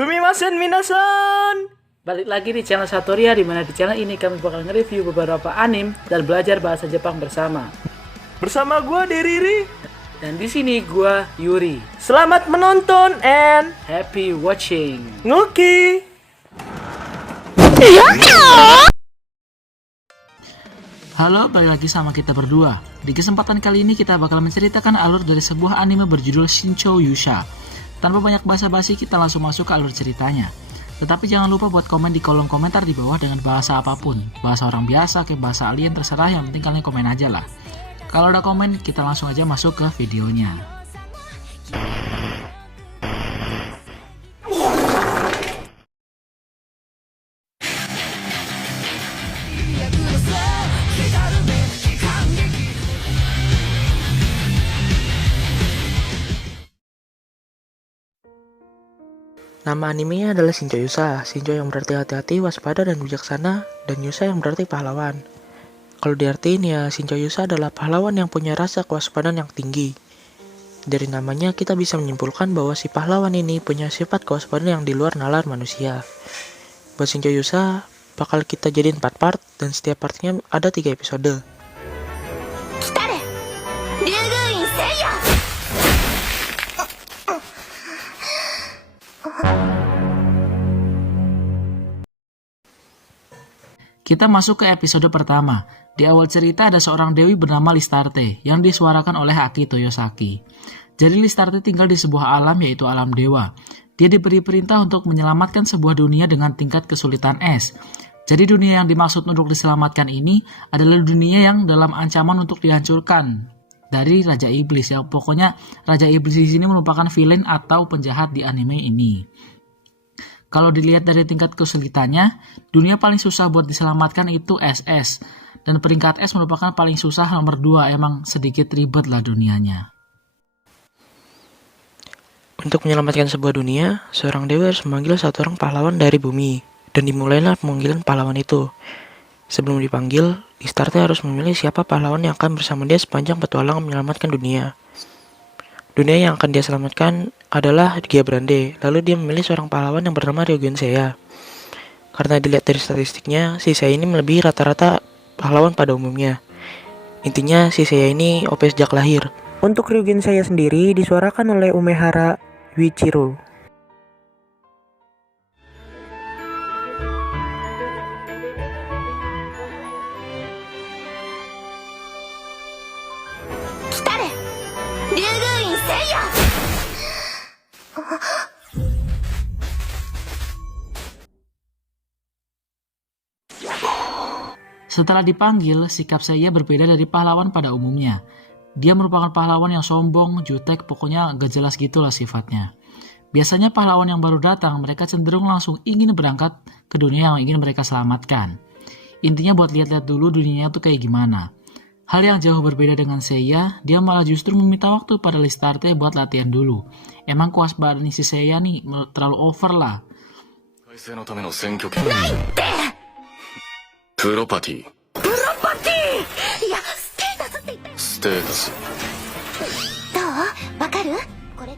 Sumimasen minasan. Balik lagi di channel Satoria, di mana di channel ini kami bakal nge-review beberapa anime dan belajar bahasa Jepang bersama. Bersama gua Deriri. Dan di sini gua Yuri. Selamat menonton and Happy watching. Nguki. Halo, balik lagi sama kita berdua. Di kesempatan kali ini kita bakal menceritakan alur dari sebuah anime berjudul Shinchou Yusha. Tanpa banyak basa-basi, kita langsung masuk ke alur ceritanya. Tetapi jangan lupa buat komen di kolom komentar di bawah dengan bahasa apapun. Bahasa orang biasa, kayak bahasa alien, terserah, yang penting kalian komen aja lah. Kalau udah komen, kita langsung aja masuk ke videonya. Nama animenya adalah Shinchou Yusha. Shinchou yang berarti hati-hati, waspada, dan bijaksana, dan Yusha yang berarti pahlawan. Kalau diartiin ya, Shinchou Yusha adalah pahlawan yang punya rasa kewaspadaan yang tinggi. Dari namanya kita bisa menyimpulkan bahwa si pahlawan ini punya sifat kewaspadaan yang di luar nalar manusia. Buat Shinchou Yusha bakal kita jadiin 4 part, dan setiap partnya ada 3 episode. Kita masuk ke episode pertama. Di awal cerita ada seorang dewi bernama Listarte yang disuarakan oleh Aki Toyosaki. Jadi Listarte tinggal di sebuah alam, yaitu alam dewa. Dia diberi perintah untuk menyelamatkan sebuah dunia dengan tingkat kesulitan es. Jadi dunia yang dimaksud untuk diselamatkan ini adalah dunia yang dalam ancaman untuk dihancurkan dari Raja Iblis ya. Pokoknya Raja Iblis di sini merupakan villain atau penjahat di anime ini. Kalau dilihat dari tingkat kesulitannya, dunia paling susah buat diselamatkan itu SS. Dan peringkat S merupakan paling susah nomor 2, emang sedikit ribet lah dunianya. Untuk menyelamatkan sebuah dunia, seorang dewa harus memanggil satu orang pahlawan dari bumi. Dan dimulailah pemanggilan pahlawan itu. Sebelum dipanggil, Listarte harus memilih siapa pahlawan yang akan bersama dia sepanjang petualang menyelamatkan dunia. Dunia yang akan dia selamatkan adalah Gia Brande. Lalu dia memilih seorang pahlawan yang bernama Ryugen Seiya. Karena dilihat dari statistiknya, si Seiya ini melebihi rata-rata pahlawan pada umumnya. Intinya si Seiya ini OP sejak lahir. Untuk Ryugen Seiya sendiri disuarakan oleh Umehara Yuichiro. Setelah dipanggil, sikap Seiya berbeda dari pahlawan pada umumnya. Dia merupakan pahlawan yang sombong, jutek, pokoknya gak jelas gitulah sifatnya. Biasanya pahlawan yang baru datang, mereka cenderung langsung ingin berangkat ke dunia yang ingin mereka selamatkan. Intinya buat lihat-lihat dulu dunianya tuh kayak gimana. Hal yang jauh berbeda dengan Seiya, dia malah justru meminta waktu pada Listarte buat latihan dulu. Emang kewaspadaan si Seiya nih terlalu over lah. プロパティいやステータスって言ったステータスどうわかるこれ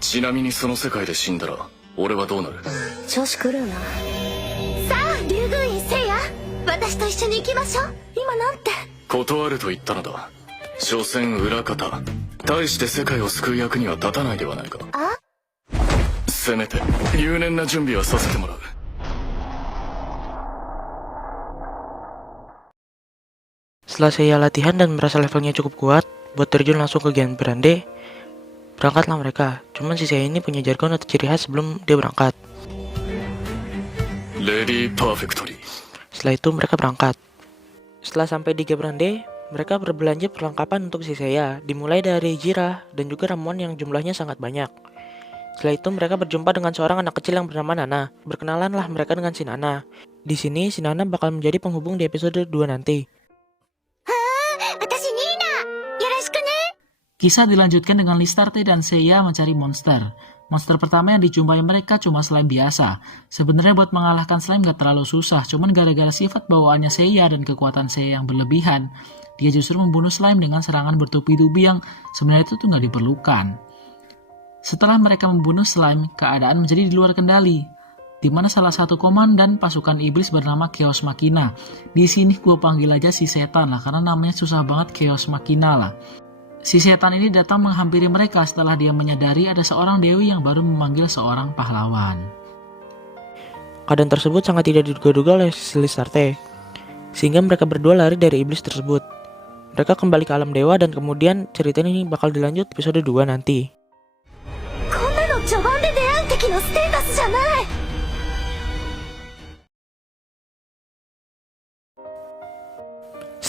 ちなみにその世界で死んだら俺はどうなる調子狂うなさあ竜宮院聖夜私と一緒に行きましょう今なんて断ると言ったのだ所詮裏方大して世界を救う役には立たないではないかあせめて入念な準備はさせてもらう Setelah saya latihan dan merasa levelnya cukup kuat buat terjun langsung ke Gia Brande, berangkatlah mereka. Cuman si saya ini punya jargon atau ciri khas sebelum dia berangkat. Lady Perfectory. Setelah itu mereka berangkat. Setelah sampai di Gia Brande, mereka berbelanja perlengkapan untuk si saya, dimulai dari jirah dan juga ramuan yang jumlahnya sangat banyak. Setelah itu mereka berjumpa dengan seorang anak kecil yang bernama Nana. Berkenalanlah mereka dengan si Nana. Di sini si Nana bakal menjadi penghubung di episode 2 nanti. Kisah dilanjutkan dengan Listarte dan Seiya mencari monster. Monster pertama yang dijumpai mereka cuma slime biasa. Sebenarnya buat mengalahkan slime gak terlalu susah, cuman gara-gara sifat bawaannya Seiya dan kekuatan Seiya yang berlebihan, dia justru membunuh slime dengan serangan bertubi-tubi yang sebenarnya itu tuh gak diperlukan. Setelah mereka membunuh slime, keadaan menjadi di luar kendali, di mana salah satu komandan pasukan iblis bernama Chaos Machina. Di sini gue panggil aja si setan lah, karena namanya susah banget, Chaos Machina lah. Si setan ini datang menghampiri mereka setelah dia menyadari ada seorang dewi yang baru memanggil seorang pahlawan. Keadaan tersebut sangat tidak diduga-duga oleh Listarte, sehingga mereka berdua lari dari iblis tersebut. Mereka kembali ke alam dewa dan kemudian cerita ini bakal dilanjut episode 2 nanti.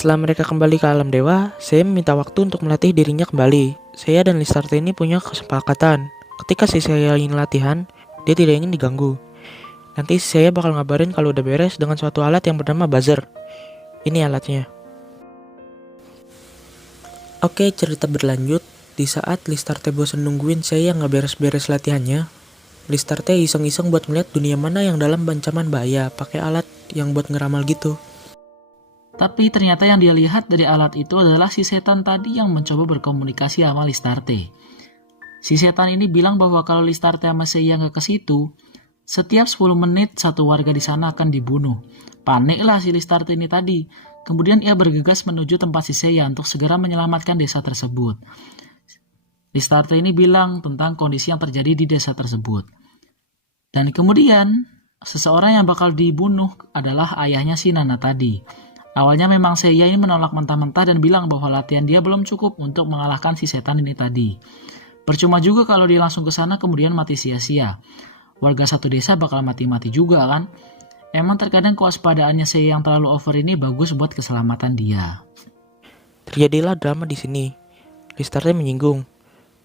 Setelah mereka kembali ke alam dewa, Seiya meminta waktu untuk melatih dirinya kembali. Seiya dan Listarte ini punya kesepakatan. Ketika si Seiya ingin latihan, dia tidak ingin diganggu. Nanti Seiya bakal ngabarin kalau udah beres dengan suatu alat yang bernama buzzer. Ini alatnya. Oke, cerita berlanjut. Di saat Listarte bosan nungguin Seiya nggak beres-beres latihannya, Listarte iseng-iseng buat melihat dunia mana yang dalam ancaman bahaya pakai alat yang buat ngeramal gitu. Tapi ternyata yang dia lihat dari alat itu adalah si setan tadi yang mencoba berkomunikasi sama Listarte. Si setan ini bilang bahwa kalau Listarte sama Seiya nggak ke situ, setiap 10 menit satu warga di sana akan dibunuh. Paniklah si Listarte ini tadi. Kemudian ia bergegas menuju tempat si Seiya untuk segera menyelamatkan desa tersebut. Listarte ini bilang tentang kondisi yang terjadi di desa tersebut. Dan kemudian, seseorang yang bakal dibunuh adalah ayahnya si Nana tadi. Awalnya memang Seiya ini menolak mentah-mentah dan bilang bahwa latihan dia belum cukup untuk mengalahkan si setan ini tadi. Percuma juga kalau dia langsung ke sana kemudian mati sia-sia. Warga satu desa bakal mati-mati juga kan? Emang terkadang kewaspadaannya Seiya yang terlalu over ini bagus buat keselamatan dia. Terjadilah drama di sini. Listarte menyinggung.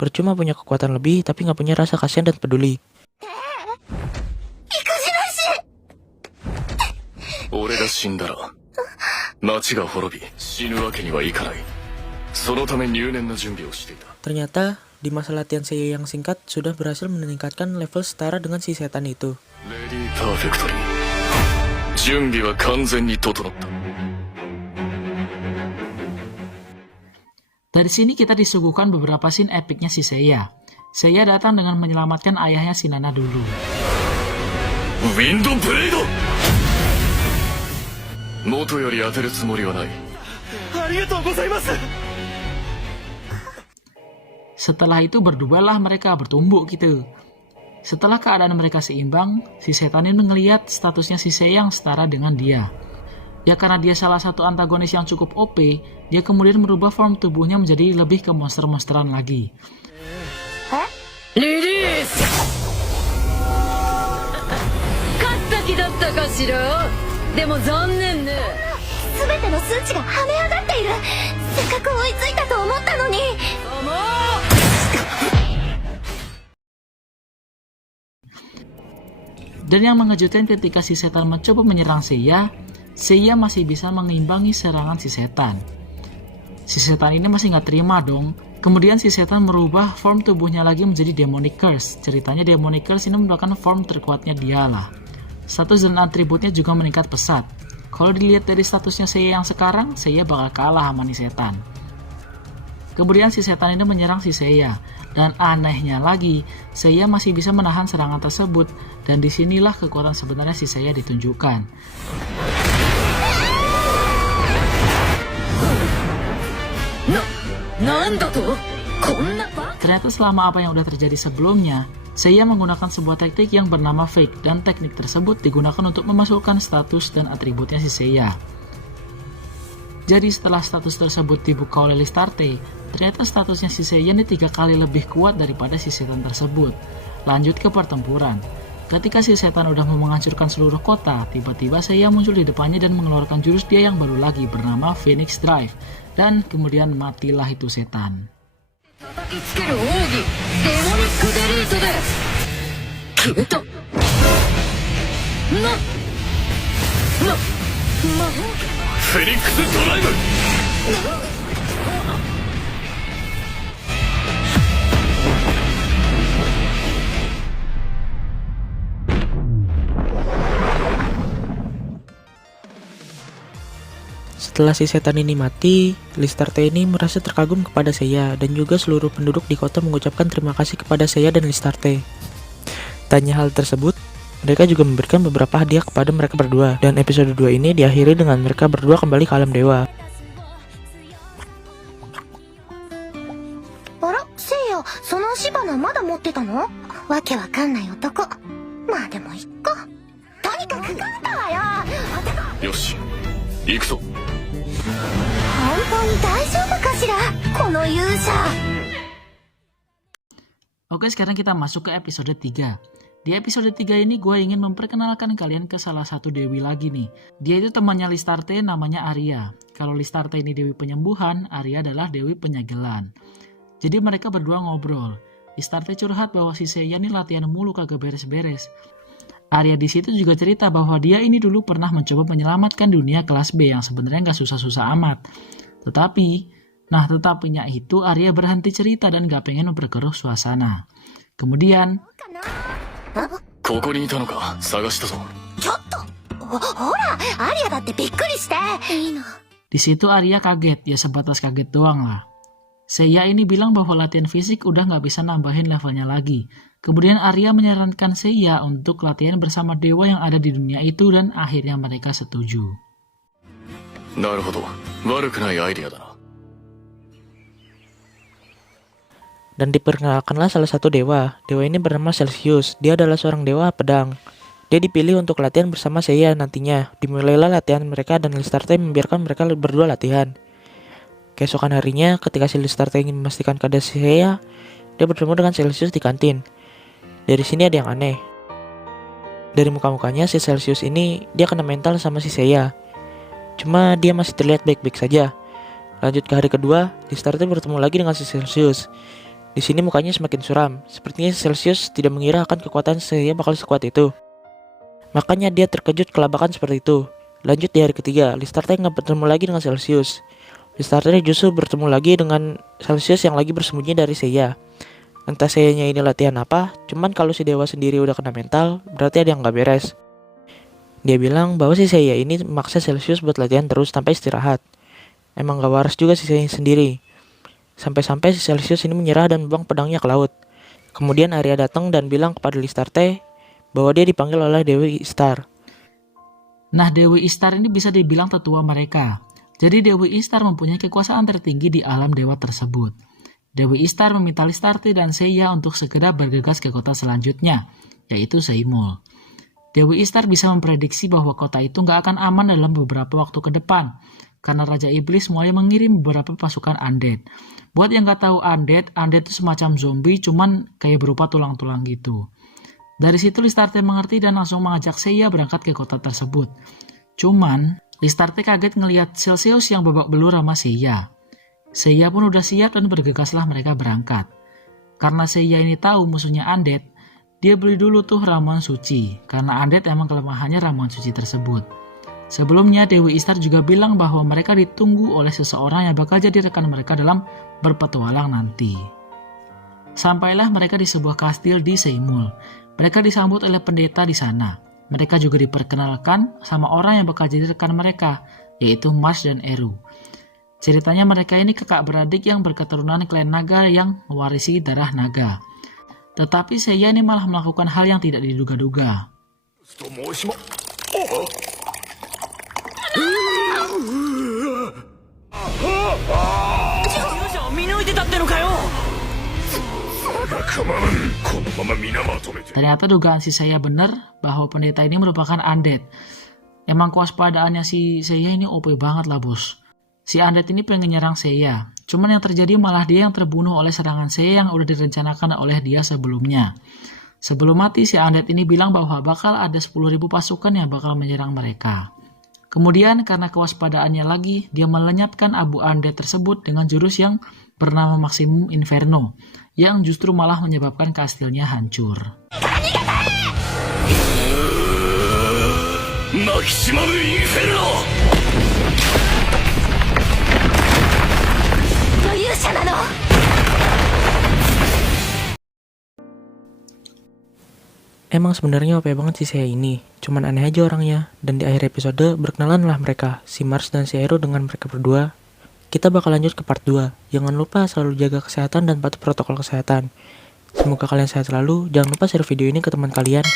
Percuma punya kekuatan lebih tapi nggak punya rasa kasihan dan peduli. Ternyata di masa latihan Seiya yang singkat sudah berhasil meningkatkan level setara dengan si setan itu. Dari sini kita disuguhkan beberapa scene epicnya si Seiya. Seiya datang dengan menyelamatkan ayahnya si Nana dulu. Setelah itu berdualah mereka bertumbuk gitu. Setelah keadaan mereka seimbang, si setan ini ngelihat statusnya si Seiya yang setara dengan dia. Ya karena dia salah satu antagonis yang cukup OP, dia kemudian merubah form tubuhnya menjadi lebih ke monster-monsteran lagi. Release! Kattaki datta kashira? Demo zannen ne. 全ての数値が跳ね上がっている。せっかく追いついたと思ったのに。 Dan yang mengejutkan ketika si setan mencoba menyerang Seiya, Seiya masih bisa mengimbangi serangan si setan. Si setan ini masih nggak terima dong. Kemudian si setan merubah form tubuhnya lagi menjadi Demonic Curse. Ceritanya Demonic Curse ini merupakan form terkuatnya dia lah. Status dan atributnya juga meningkat pesat. Kalau dilihat dari statusnya Seiya yang sekarang, Seiya bakal kalah sama nih setan. Kemudian si setan ini menyerang si Seiya. Dan anehnya lagi, Seiya masih bisa menahan serangan tersebut. Dan disinilah kekuatan sebenarnya si Seiya ditunjukkan. Ternyata selama apa yang udah terjadi sebelumnya, Seiya menggunakan sebuah teknik yang bernama Fake. Dan teknik tersebut digunakan untuk memasukkan status dan atributnya si Seiya. Jadi setelah status tersebut dibuka oleh Listarte, ternyata statusnya si Seiya ini 3 kali lebih kuat daripada si setan tersebut. Lanjut ke pertempuran. Ketika si setan udah mau menghancurkan seluruh kota, tiba-tiba Seiya muncul di depannya dan mengeluarkan jurus dia yang baru lagi bernama Phoenix Drive. Dan kemudian matilah itu setan. Phoenix Drive! Setelah si setan ini mati, Listarte ini merasa terkagum kepada Seiya dan juga seluruh penduduk di kota mengucapkan terima kasih kepada Seiya dan Listarte. Tanya hal tersebut, mereka juga memberikan beberapa hadiah kepada mereka berdua, dan episode 2 ini diakhiri dengan mereka berdua kembali ke alam dewa. あら、せいや、その火花まだ持ってたの？わけわかんない男。まあでもいっか。とにかく勝ったわよ。よし、行くぞ。本当に大丈夫かしら、この勇者。 Oke, sekarang kita masuk ke episode 3. Di episode 3 ini gue ingin memperkenalkan kalian ke salah satu dewi lagi nih. Dia itu temannya Listarte, namanya Arya. Kalau Listarte ini dewi penyembuhan, Arya adalah dewi penyegelan. Jadi mereka berdua ngobrol. Listarte curhat bahwa si Seiya ini latihan mulu kagak beres-beres. Arya di situ juga cerita bahwa dia ini dulu pernah mencoba menyelamatkan dunia kelas B yang sebenarnya nggak susah-susah amat. Tetapinya itu Arya berhenti cerita dan gak pengen memperkeruh suasana. Kemudian, ここにいたのか、探したぞ。ちょっと。ほら、アリアだってびっくりして。いいの。 di situ Arya kaget, ya sebatas kaget doang lah. Seiya ini bilang bahwa latihan fisik udah gak bisa nambahin levelnya lagi. Kemudian Arya menyarankan Seiya untuk latihan bersama dewa yang ada di dunia itu dan akhirnya mereka setuju. なるほど、悪くないアイディアだな。 Dan diperkenalkanlah salah satu dewa. Dewa ini bernama Celsius. Dia adalah seorang dewa pedang. Dia dipilih untuk latihan bersama Seiya nantinya. Dimulailah latihan mereka dan Listarte membiarkan mereka berdua latihan. Keesokan harinya, ketika si Listarte ingin memastikan keadaan Seiya, dia bertemu dengan Celsius di kantin. Dari sini ada yang aneh. Dari muka-mukanya si Celsius ini, dia kena mental sama si Seiya. Cuma dia masih terlihat baik-baik saja. Lanjut ke hari kedua, Listarte bertemu lagi dengan si Celsius. Di sini mukanya semakin suram. Sepertinya Celsius tidak mengira akan kekuatan Seiya bakal sekuat itu. Makanya dia terkejut kelabakan seperti itu. Lanjut di hari ketiga, Listarte nggak bertemu lagi dengan Celsius. Listarte justru bertemu lagi dengan Celsius yang lagi bersembunyi dari Seiya. Entah Seiyanya ini latihan apa, cuman kalau si dewa sendiri udah kena mental, berarti ada yang nggak beres. Dia bilang bahwa si Seiya ini memaksa Celsius buat latihan terus tanpa istirahat. Emang gak waras juga si Seiya sendiri. Sampai-sampai si Celsius ini menyerah dan membuang pedangnya ke laut. Kemudian Arya datang dan bilang kepada Listarte bahwa dia dipanggil oleh Dewi Ishtar. Nah, Dewi Ishtar ini bisa dibilang tetua mereka. Jadi Dewi Ishtar mempunyai kekuasaan tertinggi di alam dewa tersebut. Dewi Ishtar meminta Listarte dan Seiya untuk segera bergegas ke kota selanjutnya, yaitu Seimul. Dewi Ishtar bisa memprediksi bahwa kota itu nggak akan aman dalam beberapa waktu ke depan, karena Raja Iblis mulai mengirim beberapa pasukan undead. Buat yang nggak tahu undead itu semacam zombie, cuman kayak berupa tulang-tulang gitu. Dari situ Listarte mengerti dan langsung mengajak Seiya berangkat ke kota tersebut. Cuman, Listarte kaget ngelihat Celsius yang babak belur sama Seiya. Seiya pun udah siap dan bergegaslah mereka berangkat. Karena Seiya ini tahu musuhnya undead, dia beli dulu tuh ramuan suci, karena undead emang kelemahannya ramuan suci tersebut. Sebelumnya Dewi Ishtar juga bilang bahwa mereka ditunggu oleh seseorang yang bakal jadi rekan mereka dalam berpetualang nanti. Sampailah mereka di sebuah kastil di Seimul. Mereka disambut oleh pendeta di sana. Mereka juga diperkenalkan sama orang yang bakal jadi rekan mereka, yaitu Mars dan Eru. Ceritanya mereka ini kakak beradik yang berketurunan klan naga yang mewarisi darah naga. Tetapi Seiya ini malah melakukan hal yang tidak diduga-duga. Ternyata dugaan si Seiya benar bahwa pendeta ini merupakan undead. Emang kewaspadaannya si Seiya ini OP banget lah bos. Si undead ini pengen nyerang Seiya. Cuman yang terjadi malah dia yang terbunuh oleh serangan Seiya yang udah direncanakan oleh dia sebelumnya. Sebelum mati si undead ini bilang bahwa bakal ada 10.000 pasukan yang bakal menyerang mereka. Kemudian karena kewaspadaannya lagi, dia melenyapkan abu undead tersebut dengan jurus yang bernama Maximum Inferno, yang justru malah menyebabkan kastilnya hancur. Maximum Inferno! Yusha-nano! Emang sebenarnya OP banget sih saya ini, cuman aneh aja orangnya. Dan di akhir episode berkenalan lah mereka, si Mars dan si Aero dengan mereka berdua. Kita bakal lanjut ke part 2. Jangan lupa selalu jaga kesehatan dan patuh protokol kesehatan. Semoga kalian sehat selalu. Jangan lupa share video ini ke teman kalian,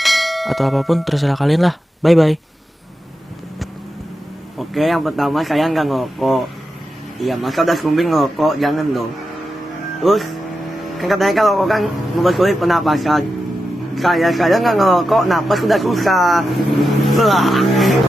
atau apapun terserah kalian lah. Bye bye. Oke, yang pertama saya nggak ngerokok. Iya, masa udah sumbing ngerokok, jangan dong. Terus, kan katanya kalau ngerokok kan mempersulit pernapasan. Saya nggak ngerokok, napas udah susah.